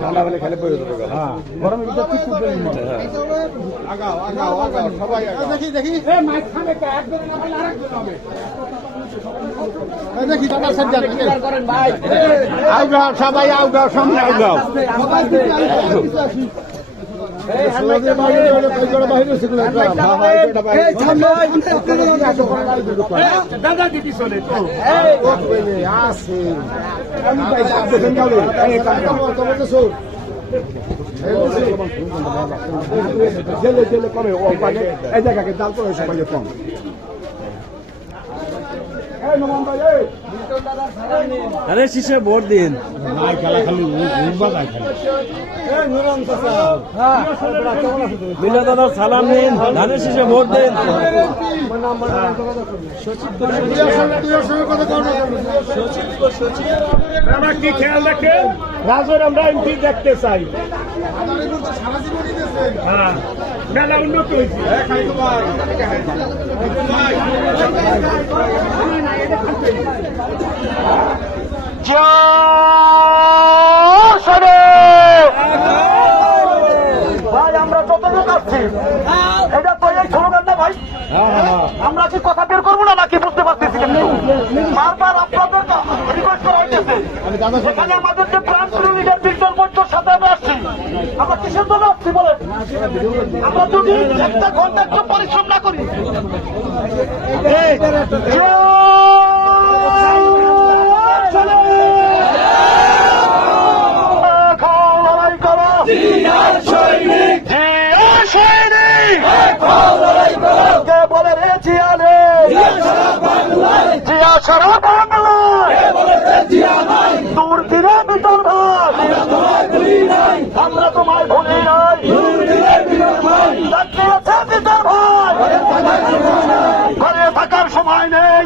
ঠান্ডা হলে খেলে বই হতে গেল। হ্যাঁ গরমের ভিতর কি করবে? আগাও আগাও আগাও সবাই আগাও। দেখি দেখি এ মাইক খাবে কে একজন না হলে আরেকজন হবে। এই দেখি দাদা সজ্জা করেন ভাই। আগাও সবাই আগাও সামনে আগাও। এই হালকা বাইরে হলে কই করে বাইরে ছিল এটা। এই সামনে দাদা দিদি চলে তো। এই ও কইলে আছে। আমি ভাই আপনি গালে এই কাম তোমার তো সব জেলে জেলে কমে ও পাগে এই জায়গাকে দাল তো সবাই কম আরে শিশে ভোট দিন নাই খেলা খালি উড়বা যায় খালি এই নুরন চাচা হ্যাঁ মিলা দাদার সালাম নিন ধানের শিশে ভোট দিন আমরা কি খেয়াল রাখেন রাজের আমরা এমপি দেখতে চাই হ্যাঁ মেলা উন্নত হয়েছে ভাই আমরা যতটুকু আসছি এটা তো এই স্লোগান না ভাই আমরা কি কথা বের করবো না নাকি বুঝতে পারতেছি বারবার আপনাদের রিকোয়েস্ট করা হইতেছে এখানে আমাদের যে প্রাণ লিডার বিল্টন মঞ্চের সাথে আমরা আসছি আমরা কিসের জন্য আসছি বলেন আমরা যদি একটা ঘন্টা একটু পরিশ্রম না করি বলে রে জিয়ালে জিয়া সারা বাংলায় দূর ফিরে বিটল ভাই আমরা তোমায় ভুলি নাই আছে বিটল ভাই ঘরে থাকার সময় নেই